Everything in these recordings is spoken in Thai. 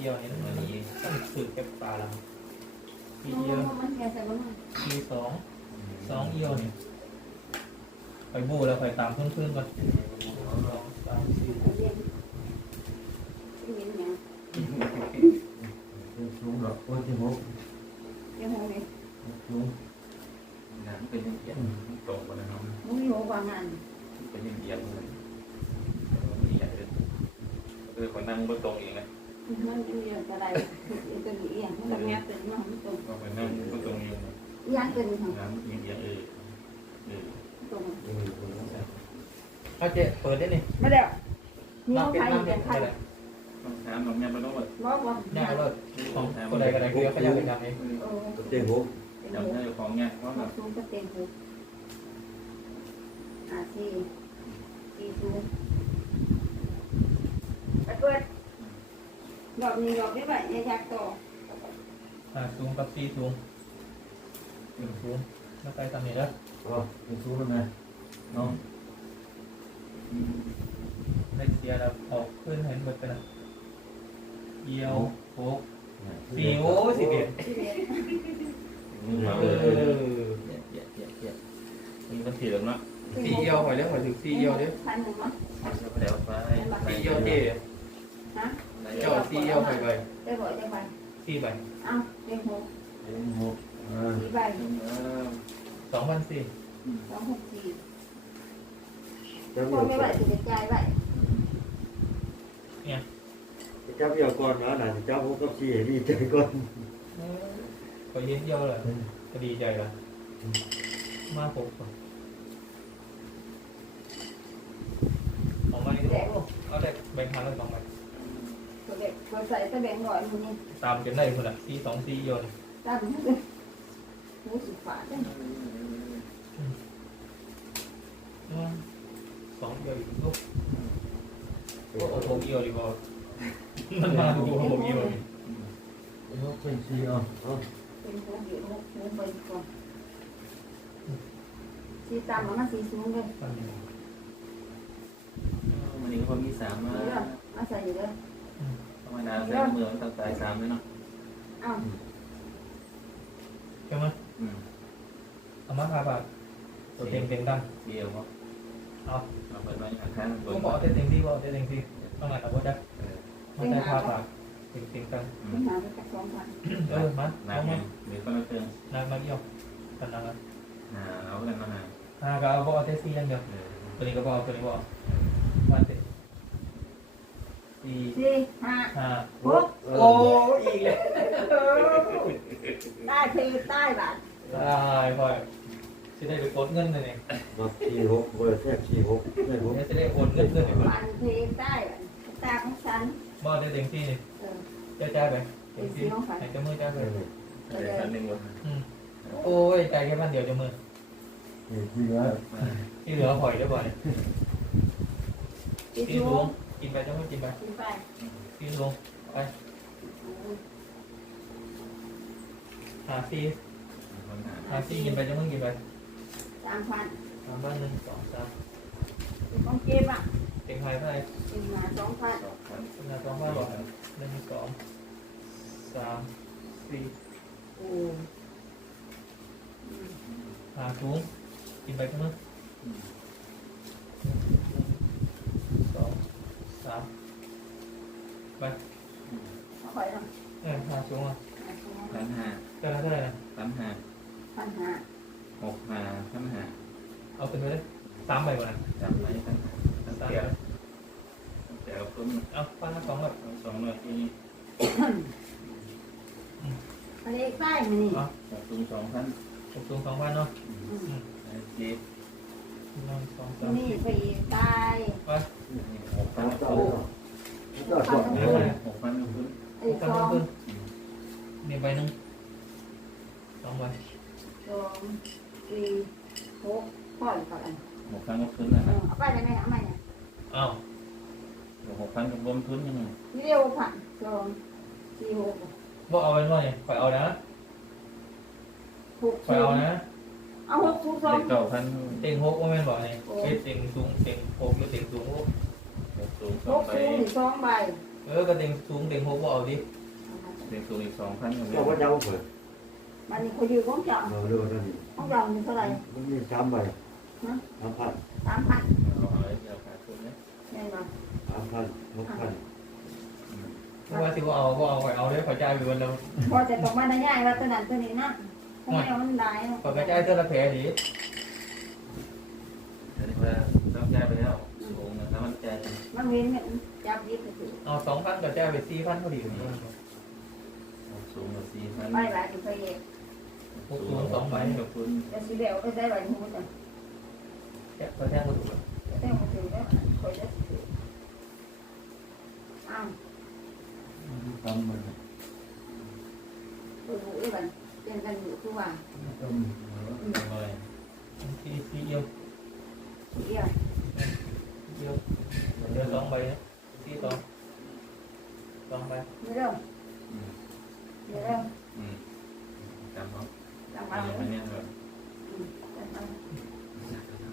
ดี ยวนี่มันมีต้องฝึกเก็บปลาแล้วสี่เดียวมีสองสองเดียวนี่ไปบูแล้วไปตามเพื่อนๆก่อนสองสามสี่เรียนที่มีเนี่ยสูงหรอกโอ้ยที่หกเรียนห้องนี้สูงน้ำเป็นยังเอียดตกกันนะครับมึงมีหัววางงานเป็นยังเอียดเลยเอียดเลยเออคนนั่งบนตรงเองนะ มันอยู่อย่างไรเป็นอีอย่างมันแง่เป็นน้องตรงก็ไปนั่งบนตรงเองนะย่างเป็นของน้ำเอียดเออเออตรงเออเออเอาเจ๊เปิดได้นี่ไม่ได้มีน้ำใคเป็นรน้ำเป็เป็นนใครอะไรน้ำน้ำแม่ไปโน่นบอกว่าย่างรถของคนใดก็ได้คือเขาอยากเป็นยำเองโอ้เต็งหกจำได้ของเงี้ยเพราะขแบอบบสูงก็เต็มหูอ่าสี่สี่สูงไปเปิด ดอกนี้ดอกนี้ไปอยากต่ออ่าสูงกับสี่สูงหนึ่งสูงแล้วไปทำนี่แล้วอ๋อเป็นสูงแล้วไงน้องได้เสียแล้วออกขึ้นเห็นหมดไปนะเอียวโคกสี่โอ้สี่เดียวที่เรียนเออเอียดเอียดเอียดเอียดมีมันถีบเนาะสี่เอียวหอยเลี้ยงหอยถึงสี่เอียวเด้อพันหนึ่งมั้งเดี๋ยวไปสี่เอียวเจ๊ฮะ เจ้าสี่เอียวหอยใบได้บอกจะไปสี่ใบเอ้าเต็มหูเต็งหกอ่าสี่ใบสองพันสี่สองหกสี่จับพอเอี่ยวไม่ไเอี่ยวก่อนนะหลานจับหกกับสี่ให้ดีใจก่อนก็เย็นเยี่ยวเลยก็ดีใจละมากผมออกมาอีกแล้วเอาแต่แบ่งพันแล้วสองใบตัวเด็กตัวใส่ตะแบงหน่อยมึงนี่ตามจนได้คนละสี่สองสี่โยนตั้งเลยหูสุดฝาดเลยสองเอียวอีกลูกโอ้โหเอียวดีกว่ามันมาดูโอ้โหเอียวเต็งหกเป็นสี่อะเอาเป็นหูอยู่หูหูไปก่อนสีตามมันสีสูงเลยวันนี้คนมีสามมานี่ก็มาใส่อยู่เลยธ รรมดาใส่เมืองตั้งแต่สามเลยเนาะเอ้าใช่ไหมอืมเอามาพาบาทตัวเต็งเต็งตั้งเดียวเนาะเอาเราเปิดไว้ข้างๆก็บอกเต็งเต็งที่บอกเต็งเต็งที่ต้องไหนเอาไว้ได้มาใช้พาบาทเต็งเต็งตั้งไม่หาไปจากสองพันเออมาหนัเอากไงมาหรือคนละเติมนางมาเยี่ยมกันนางหาเอากันมาหาอ่าก็เอาบอกเต็งสี่ยังเดียวเออตัวนี้ก็บอกตัวนี้บอกมาเต็ง สี่สี่ห้าห้าหกเอโอ้ออีกเลยใต้เพลใต้บาทได้พ่อยจะได้ไปกดเงินเลยเนี่ยมาสี่หกเบอร์แทบสี่หกได้หกจะได้โอนเงินเงินเนี่ยบานเพลใต้ตาของฉันบอกได้เต็งที่นี่เออจะจ่ายไปเต็งที่ไหนจะมือจ่ายไปเออเดี๋ยวชั้นหนึ่งวันโอ้ยจ่ายแค่พันเดียวจะมือนี่ที่เหลือที่เหลือหอยได้บ่อยสีที่สูลุงง กินไปจะไม่กินไปสีไปที่ลุงไปหาซีหาซีกินไปจะไม่กินไปสามพันสามบ้านหนึ่งสองสามต้องเก็บอะเต็งไทยเท่าไหร่เป็นมาสองพันเป็นงานสองบ้านหรอหนึ่งสองสามสี่โอ้หาถุงกินไปจะไม่สองสาม คอยทเออหาถุงอะำพันห้าเท่าไหร่เท่าไหร่นะพันห้าพันห้าหกห้าพันห้าเอาเป็นไปได้สามใบก่อนนะ สี่หกพ่อหรือเปล่าหกพันก็ทุ้นะเออเอาไปเลยแม่เอาไปเนี่อาหกพันกับรวมทุนยังไงเร็วผ่านสองสี่หกบ่เอาไปเน่อยปล่อยเอานะหกปล่อยเอานะเอาหกทุกสองเด็กเกาพันเต็งหกว่าแม่บอกไงเอ้ยเต็งสูงเต็งหกหรือเต็งสูงหกหกสูงสองใบเออก็เต็งสูงเต็งหกบ่เอาดิเอามาเด็กสูงอีกสองพันกับเด็กเราก็เจ้าเปิดมันนี่เขายืมของจับเอองนั้น ของเราเป็นเท่าไหร่มันมีสามใบสามพันสามพันเอาอะไรเดี๋ยวขาดทุนเนี่ยแน่นอนสามพันหกพันเพราะว่าสิว่าเอาก็เอาข่อยเอาเด้อข่อยจ่ายไปวันละพอจะตกมาได้ง่ายว่าตัวนั้นตัวนี้นะทำไมมันได้ข่อยก็จ่ายเท่าละแผลดิแต่นี่ว่าต้องย้ายไปแล้วสูงแล้วมันใจมันเว้นเนี่ยจับยึดก็คือเอาสองพันก็จ่ายไปสี่พันพอดีนี่สูงกว่าสี่พันไม่หลายถึงไปเอง หกสูงสองใบกับทุนจะสิเดียวก็ได้ใบหูจ้ะแค่ก็แท่งมาถูกแต่มาถึงแล้วคอยจะถืออ้าวสามใบตัวหูไอ้บันเป็นกันอยู่คือว่าเลยสี่สี่เอียวเดียวเอียวเดี๋ยวสองใบนะสี่สองสองใบนี่เริ่มนี่เริ่ม อืมจำเขา จำ อั มาน นี้ เลย อันนี้แบบ จำมา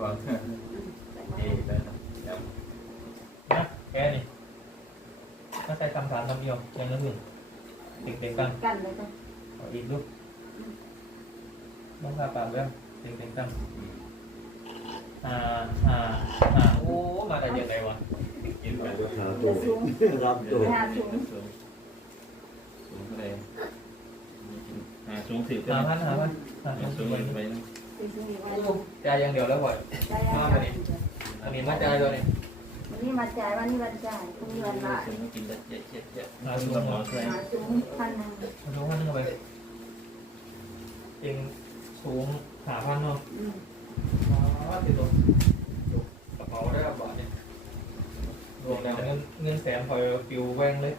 ก่อน จำมา เอ๊ะได้ครับจ นะแกนี่ถ้าใช้คำถามคำเดียวอย่างละหนึ่งเด็กๆกัน กันเลยจ้ะ เอาอีกลูก ต้องพาปากแล้วเด็กๆกันอ่าอ่าอ่าโอ้ มาแต่ยังไงวะำกินไปรักษาตัวรับตัวหาสูงสูงสูงเท่าไหร่หาสูงสิบหาพันหาพันหาหาพันสูงไปไปสูงอีกวันโอ้จ่ายอย่างเดียวแล้วบ่อยใจยังไงอันนี้มาจ่ายตัวนี้วันนี้มาจ่ายวันนี้วันจ่ายพรุ่งนี้วันละสูงกินเจ็ดเจ็ดเจ็ดเจ็ดหาสูสูงงหมมาอใช่หาสูงพันหนึ่งมาดูพันหนึ่งไปเอง สูงหาพันเนาะอืมอ๋อติดตัวกระเป๋าได้กับบาทเนี่ยรวมแล้วเงินเงินแสนพอยปิวแว่งเลย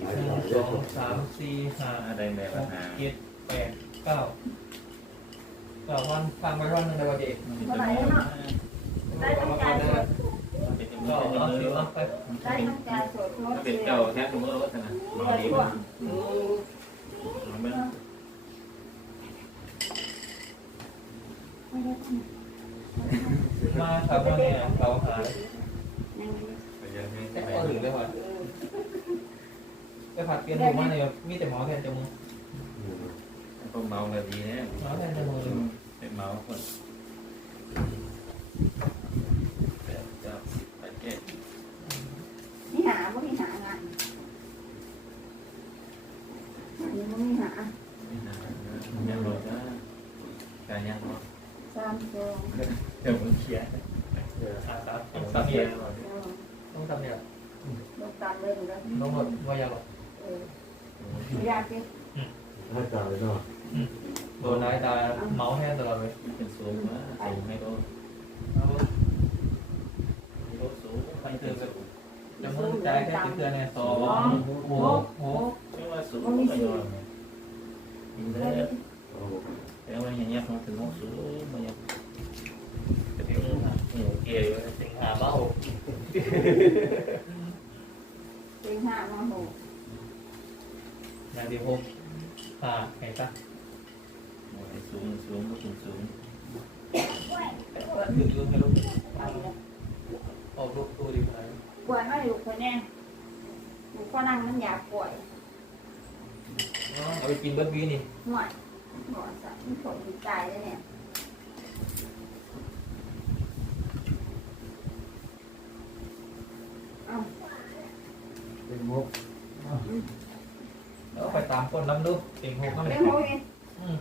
หลายหนึ่งสายสองสามสี่ห้าอะไรแบบหกหาเจ็ดแปดเก้าเก้าพันฟังไปพันหนึ่งได้ป่ะเด็กได้ต้องจ่ายสดก็เอาสิเอาไปได้ต้องจ่ายสดรถเป็เสีนยเก่าแท้สมมติว่าขนาดหมอเดือนดีกว่ามัน มาครับว่าเนี่ยเขาหาแต่ไปก็อื่นเลยว่ะเออไปผัดเปลี่ยนหมูมาเนี่ยมีแต่หมอแทนจมูกต้องเมาแบบนี้นะหมอแทนจมูกเป็นเมาคนแบบจะไปแก้ นี่หาบ่มีหางานอันนี้บ่มีหา ไม่นานยังรอจ้าการยังรอ สามสอง เดี๋ยวมันเขียน อาสา ต้ ต้ อ อง ง เขี ทำ ย เนี่ย น ต้องทำเนี่ย ลงตามเลยแล้ว ต้องหมดว่ายาหรอก เอออยากกิน ถ้าจ่ายเนาะโดนนายตาเมาแทนตลอดเลยเป็นสูงนะสูงไม่โดนเอาโดนสูงไปเติมสูงจำนวนจ่ายแค่ติดเตือนเนี่ยสองหกหกไม่ว่าสูงไม่ยอมกินได้โอ้แต่ว่าอย่างเงี้ยมันถึงสูงมันยังจะเป็นหัวเกยสิงหาเบ้าเป็นห้ามาหกอย่างที่หก อ่าเห็นปะสูงสูงก็สูงสูงถึงยืมให้ลูกเอาเลยออกลูกตัวดีไหมป่วยไม่ลูกคนแน่ลูกก็นั่งมันอยากป่วยเอาไปกินเบิร์ดบีนี่ห่วยหมอสัตว์มันผลตายเลยเนี่ยเอาเป็นงบแล้วไปตามคนน้ำลูกเต็งหกก็ไม่เป็ได้นโมยอืม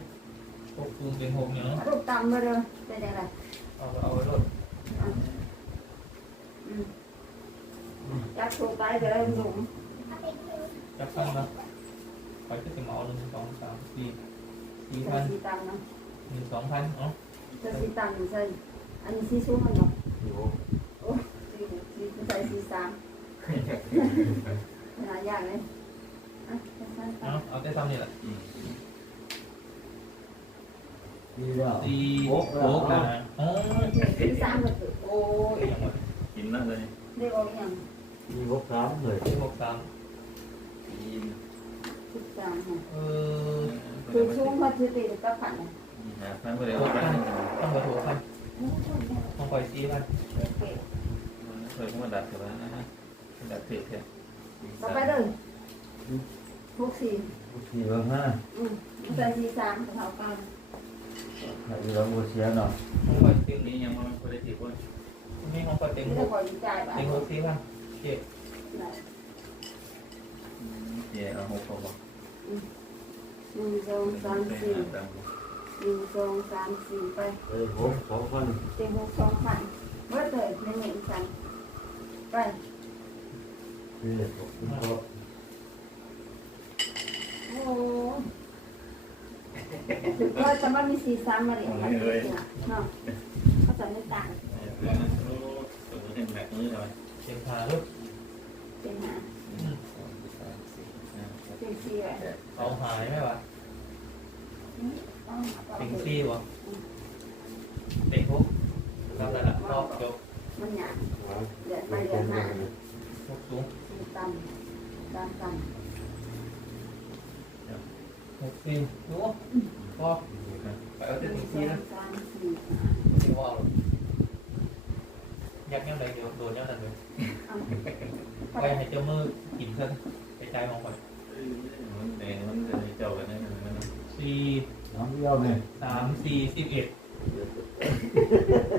หกคูณเต็งหกเนี่ยลูกตำมาเลยเป็นยังไงเอาเอาไปรถจับถูกตายไปเลยหนุ่มจับพันมาไปก็จะเหมาหนึ่งสองสามสี่สี่จะพันสีตำนะหนึ่งสองพันเอ๋อจะสีตำใส่อันนี้สีสูงมันเนาะโอ้โอ้สีสีใส่สีสามหลายอย่างเลยอะใส่ เอาเอาได้ทำนี่แหละดีแล้วสี่หกนะอ๋อสีสามก็ถือโอ้ยอย่างหมดกินนั่นเลยเรียกว่าอย่างมีหกสามเลยที่หกสามกินสิบสามค่ะเออคือช่วงพัดตีก็ผ่านหาพันไปเลยหว่ากพัพันนต้องมาถูกพันไม่ใช่เนี่ยต้องปล่อยสี่พันเด็กเคยมาดัดเถอะนะดัดเถอะเถอะต่อไปเลย หกสี่สี่บางห้าอืมแต่สี่สามเท่ากันใครเราโมเสียเนาะต้องปล่อยสี่นี้ยังไม่ค่อยได้ติดว่านี่ของปล่อยเต็งที่หจะกคอยจ่ายไปเต็งหกสี่พันเจ็ดเดี๋ยวเอาหกพอบอกหนึ่งสองสามสี่หนึ่งสองสามสี่ไปเอ้ยหกสองพันเต็มหกสองพันเมื่อเกิดในหนึ่งสันไปสี่หกสิบหก โอ้ถึงก็จะไม่มีสี่สามาเรียนกันเนาะเขาจะไม่ต่างตัวนี้เป็นแบบนี้เลยเต็งหาลูกเป็นหาสอามสี่ห้าหกเป็นสีเจ็ดเอาหายไหมวะเต็งสี่วะเต็งหกทำอะไรล่ะรอบจบมันหยาบเดือดไปเดือนดมาหกสูงตันตันตัน หกสี่รู้พอไปเอาเต็นึ่งงสสี่นะงสามสี่ไม่ว่าหรอกยักยังไงเดียวโดนยังนั่นเลยไปให้เจ้ามือกินซะใจใจมองไปมันแดงมันจะเจ้ากันได้ไหมสี่น้ำเดียวเนี่ยสามสี่สิบเอ็ด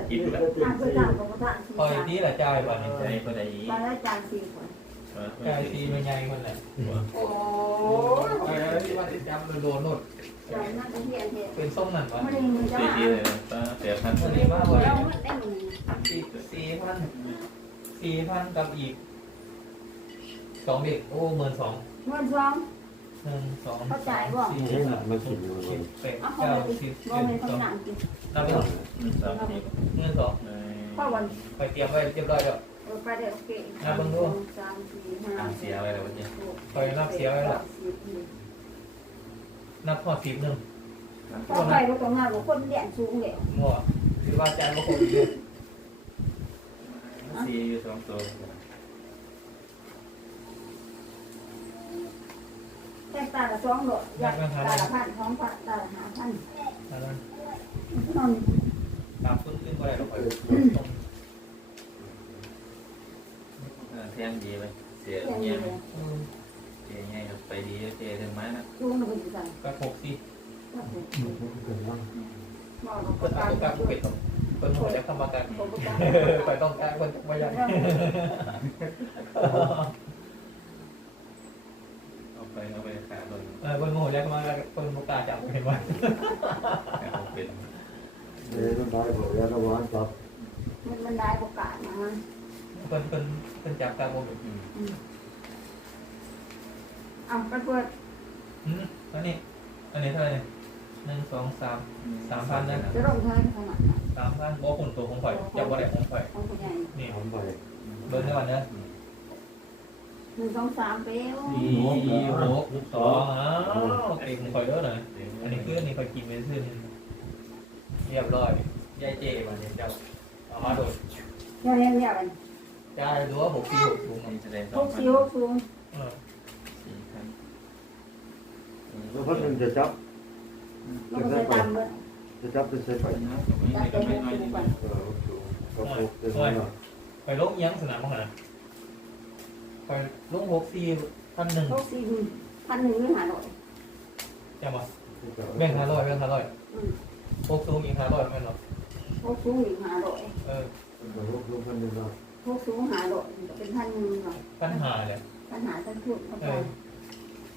กินแล้วอะคือต่างกับต่างสี่คอยสามนี่ละใจวันนี้ใจก็ได้อีกมาแล้วจานสี่คนจ่ายสี่เป็นไงคนแหละโอ้ โดนโนดจานนั่งเทียนเทียนเป็นส้มนั่นวะไม่ได้มีจะสี่มาทีเลยตาเสียพันวันนี้ว่าเราวันไม่ได้มีสี่สี่พันสี่พันกับอีกสองเด็กโอ้หมื่นสองเงินซองหนึ่งสองเข้าใจบ่สี่เฮ้ยหนักมากินอยู่สิเลยบแปดเอาเขาเก้าไปสิบบ่เอ็ดเป็นสองคำหนังกินนับไปหรอสามทีเงินสองเพราะวันไปเตรียมไว้เรียบร้อยแล้วเออไปเดี๋ยวโอเคสามสี่ห้าตามเสียอะไรแล้ววันนี้คอยนับเสียไว้แล้ว นับพอสิบหนึ่งต่อไปก็ต้องงานของคนเรียนสูงแล้วมั่วคือว่าจ่ายมาครบอยู่สี่สองตัวแต่ตาละสองดอกอยากตาละพันท้องพันตาละหาพันอันนั้นนอนตามขึ้นขึ้นไปเราไปตรงแทงดีเลยเสียอย่างเงี้นี้ยเลยอืม เสียเงี้ยไปดีเสียถึงไม้นะสูงลงไปอีกสั่งก็หกสิบก็ถูกเกินแล้วมองคนกาตามรตัวการผู้เป็นคนหัวจะทำมากันผมก็การไปต้องการคนไม่ยังเอาไปเอาไปขาโดนเออคนหัวจะมาคนมุกตาจับเห็นไหมเอาเป็นเอ้ยต้องได้บอกแล้วระวังจับมันมันได้ประกาศมาคนคนคนจับตาโมเอาไปเปิดอืมอันนี้ อันนี้เท่าไหร่หนึ่งสองสามจะลงเท่าไหร่ขนาดนั้นสามพันบอกคนตัวของข่อยจับว่าได้ของข่อย ของผู้ใหญ่นี่ทำไปเบิ้ลได้วันเนี้ยหนึ่งสองสามเป๊ะสี่หกสองอ้าวเต็มข่อยเยอะเลยอันนี้คืออันนี้ข่อยกินไปซึ่งเรียบร้อยยายเจวันนี้จะเอามาโดดยาวๆยาวยายดูว่าหกสี่หกสูงนี่แสดงสหองกพันสี่หกสูงเออ สี่พัน แล้วพันหนึ่งจะจับลงไปตามเลยจะจับเป็นเส้นไปไปนะผมไม่จับได้ไปก็หไม่กน้อยสูงนิดก่อนเออถูกก็ถูกเป็นเนาะไปลงยังสนามมั้งนะไปลงหกสี่พันหนึ่งหกสี่พันหนึ่งหรือหาร้อยจะมาแบ่งห้าร้อยแบ่งห้าร้อยอืมหกสูงอีกห้าร้อยไม่หรอกหกสูงอีกหาร้อยเออลูกลูกพันหนึ่งเนาะหกสูงหาร้อยเป็นพันหนึ่งหน่อยปัญหาเลยปัญหาทั้งทุกเข้าเอไปอ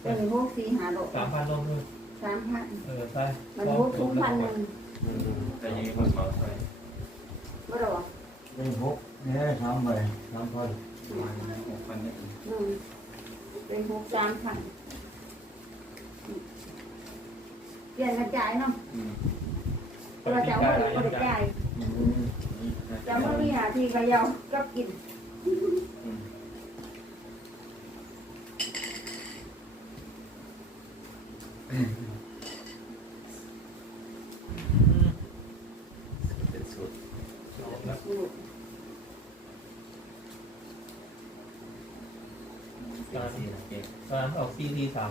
เป็นหกสี่หาร้อยสามพันลงทุนสามพันเออใช่มันหกสูงพันหนึ่งแต่ยังคนเมาไปไม่หรอกเป็นหกเนี่ยทำไปทำพันหกพันเนี่ยหนึ่งเป็นหกสามพันเปลี่ยนกระจายเนาะอืมเราจะไม่กระจายจะไม่มีหาที่กระยาวกับกิน อืมเป็นสูตร อืม ตอน สี่นะเจ็ด ตอนนั้นออกซีทีสาม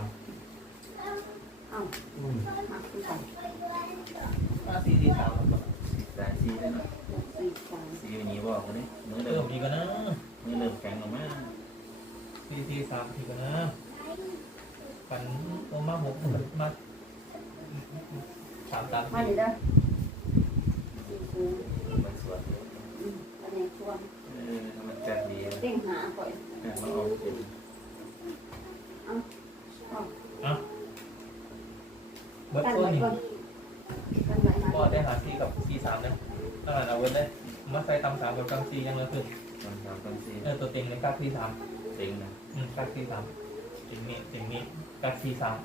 เอ้า อืม หักคือกัน ห้าซีทีสาม สามสี่ได้หน่อย สี่สาม สี่อย่างนี้บอกคนนี้มือ เริ่ เริ่ ม ม อีกแล้วนะ มือเริ่มแข็งออกมา ซีที สามอีกแล้วนะฝันโอมาหกมาสามสามมาสี่ดิเด้อสี่คูมันสวดอืมอันนี้ชวนเออมันจัดดีเด้งหาก่อยมันออกเป็นเบิร์ดตัวนี้ก็ได้หาซีกับซีสามนะตั้งแต่เอาไว้ได้มาใส่ตำสามกับตำซียังเลยคือมันสามตสี่เออตัวเต็งในกักซีสามเต็งนะ อืมกักซีสามเต็งนี้เต็งนี้กักซีสาม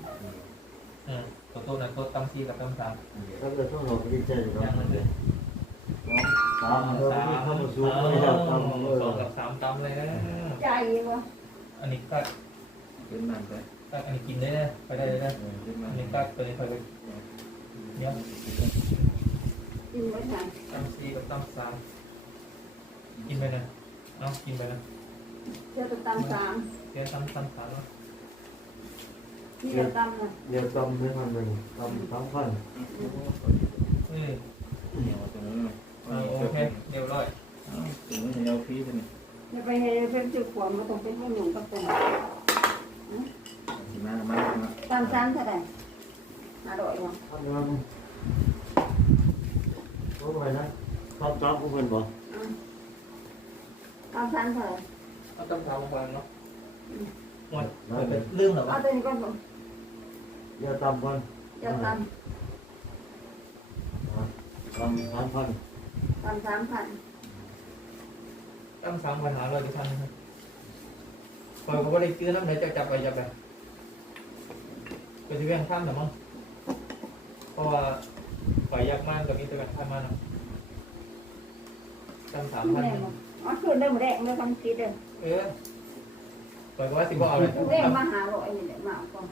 เออตัวโต๊ะนั้นโต๊ะตำซีกับตำสามถ้าเกิดต้องเราดีใจอยู่ยังเนาะเลยสามเราสามไม่เข้ามาสู้เอาไม่ได้ทำเอสองอกับสามตำเลยนะใจวะอันนี้กักขึ้นมันไปกักอันนี้กินได้เลยไปได้เลยนะขึ้นมัอันนนี้กักตัวนี้ไปไปเดี๋ยวกินไว้ทานตำซีกับตำสามกินไปนะเอากินไปนะ เจ้าตัวตำสามเดี๋ยวตำตำสามแล้วนี่เราตำนะเดี๋ยวตำให้มันหนึ่งตำสามพันเออเหนียวตรงนี้เอาโอเคเรียบร้อยถึงไม่เหนียวพี่จะนี่จะไปให้เพิ่มจุดขวามาตรงเป็นข้าวหนุ่มกับตรงมามามาตำสามเท่าไหร่อร่อยวะพันเงินโอ้ยนะตำสามผู้คนบ่อืมตำสามเท่าไหร่ เอาตำสามลงไปเนาะหมดเปิดเป็นเรื่องเหรอเอาวะตัวนี้ก่อนผมเดี๋ยวตำก่อนเจ้าตตำสามพันำตำสามพันตำสามปัญหาเลยที่ทำนะครับคอยก็ไม่ได้ซื้อน้ำไหนจะจับไปจับไปก็จะเวียงข้ามแต่มั้งเพราะว่าปล่อยยากมากกับนี้จะแบบข้ามมาเนาะตำสามพันแม่บอกอ๋อคืนได้หมดแดงเลยคำคิดเด้อ เออปล่อยก็ว่าสิบเอาเลยแดงมาหาร้อยนี่แหละมาเอาก่อน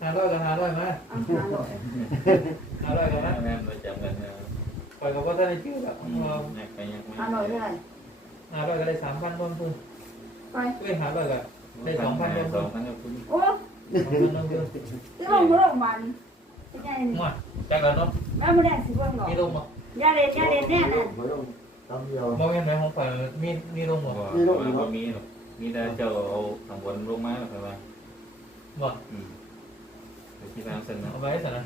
ห้าร้อยก็ห้าร้อยมาเอาหาร้อยห้าร้อยก็มาแม่มาจับกันเนี่ยปล่อยก็ว่าถ้าได้ชื่อแบบอยากไปอยากมาหาร้อยเท่าไหร่ห้าร้อยก็ได้สามพันรวมทุนไปเอ้ยห้าร้อยก็สองพันสองพันกับคุณโอ้สองพันรวมทุนที่ลงโรงมันเป็นไงมาแจ็คกันเนาะแม่ไม่ได้สิเบิ่งหรอกมีลงมั้ยาเด็ดยาเด็ดแน่น่ะ บ่ต้องตำเดียวมองเห็นไหมของฝ่ายมีมีลงมั้บ่บ่มีหรอกมีแต่เจ้าเอาข้างบนลงมาหรอกครับว่าบ่อืมที่ทางเส้นนะเอาไว้สินะ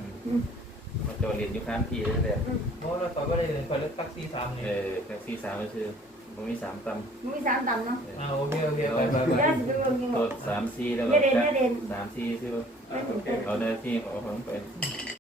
มาเจ้าเรียนอยู่ข้างที่เลยแหละเพราะเราต่อก็เลยฝ่ายเลือกตักซี่สามเอเนี่ยอแท็กซี่สามก็คือมันมีสามตำมีสามตำเนาะอ่าโอเคโอเคไปไปไปยาสิไปเบิ่งยิงหมตัวดสามสี่แล้วก็ยาเด็ดยาเด็ดสามสี่ใช่ป่ะเอาได้ที่เอาของไป